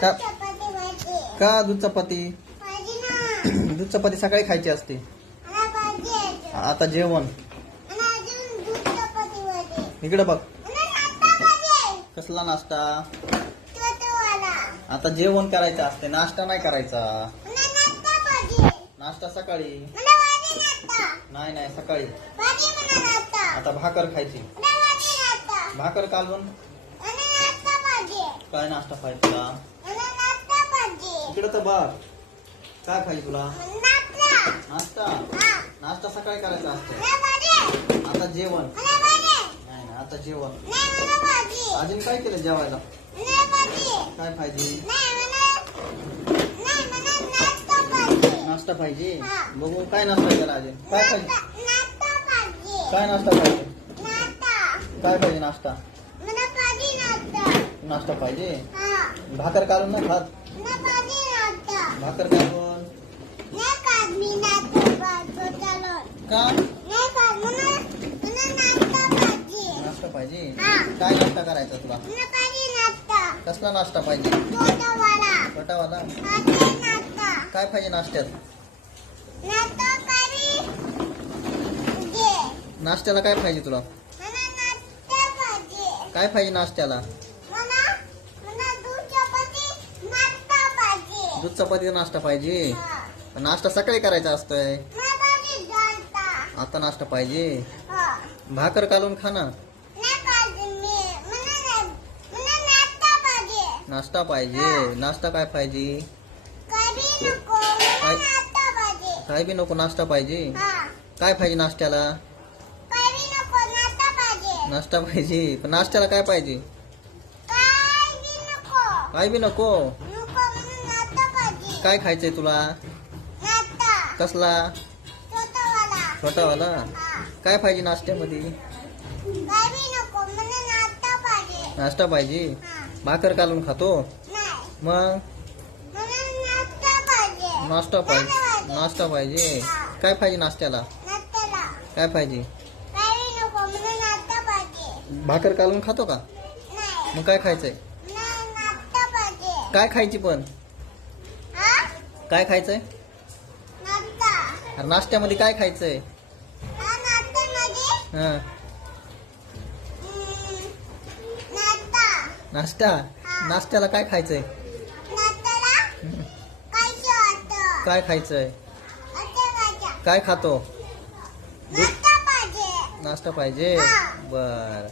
का चपाती भाजी का दूध चपाती? भाजी ना दूध चपाती सकाळी खायची असते. आणि भाजी आहे आता जेवण आणि अजून दूध चपाती भाजी इकडे बघ. आणि नाश्ता भाजी कसला नाश्ता? तो वाला आता जेवण करायचं असते, नाश्ता नाही करायचा. आणि नाश्ता भाजी नाश्ता सकाळी. मला भाजी नाश्ता नाही नाही सकाळी. भाजी मला नाश्ता आता भाकर खायची. मला भाजी नाश्ता भाकर कालवून. आणि नाश्ता भाजी काय नाश्ता पाहिजे तुला? आणि नाश्ता भाजी इकडे तर बघ. काय पाहिजे तुला? नाश्ता नाश्ता. हा नाश्ता सकाळी करायचा असतो. मला भाजी आता जेवण. मला भाजी नाही नाही आता जेवण. नाही मला भाजी अजून काय केलं जेवायला? मला भाजी काय पाहिजे? नाही मला नाश्ता भाजी नाश्ता पाहिजे. हा. बघू काय नाश्ता केला अजून? काय पाहिजे? नाश्ता भाजी काय नाश्ता पाहिजे? नाश्ता काय पाहिजे नाश्ता? मला भाजी नाश्ता नाश्ता पाहिजे. हा भाकर काढून ना खात. मला भाजी नाश्ता भाकर काढून. नाही खात मी नाश्ता भाजी चलो का? नाही खात मला नाश्ता भाजी नाश्ता पाहिजे. हा. काय नाश्ता करायचा तुला? मला भाजी नाश्ता कसला नाश्ता पाहिजे? छोटावाला छोटावाला. हा ते नाश्ता काय पाहिजे नाश्त्यात? नाश्ता करी घे नाश्त्याला काय पाहिजे तुला? मला नाश्ता भाजी काय पाहिजे नाश्त्याला? मला दूध चपाती नाश्ता भाजी दूध चपातीचा नाश्ता पाहिजे. हा. नाश्ता सकाळी करायचा असतोय. मला भाजी चालता आता नाश्ता पाहिजे. हा भाकर काढून खा ना. नाही खात मी मला नाश्ता भाजी नाश्ता पाहिजे. नाश्ता काय पाहिजे? करी नको मला नाश्ता भाजी काय बी नको नाश्ता पाहिजे. हा काय पाहिजे नाश्त्याला? करी नको नाश्ता भाजी नाश्ता पाहिजे. पण नाश्त्याला काय पाहिजे? करी नको काय बी नको. नको मला नाश्ता भाजी काय खायचंय तुला? नाश्ता कसला? छोटावाला छोटावाला. हा काय पाहिजे नाश्त्यामध्ये? करी नको मला नाश्ता भाजी नाश्ता पाहिजे. हा भाकर काढून खातो. नाही मग मला नाश्ता भाजी नाश्ता पाहिजे. नाश्ता पाहिजे. काय पाहिजे नाश्त्याला? नाश्त्याला काय पाहिजे? करी नको मला नाश्ता भाजी भाकर काढून खातो का? नाही मग काय खायचंय? मला नाश्ता भाजी काय खायची पण? हा काय खायचंय? नाश्ता अरे नाश्त्यामध्ये काय खायचंय? हा नाश्त्यामध्ये हा नाश्ता नाश्ता. नाश्त्याला काय खायचंय? नाश्त्याला काय होतं काय खायचंय? असं खायचं काय खातो? नाश्ता भाजी नाश्ता पाहिजे. हा. बर.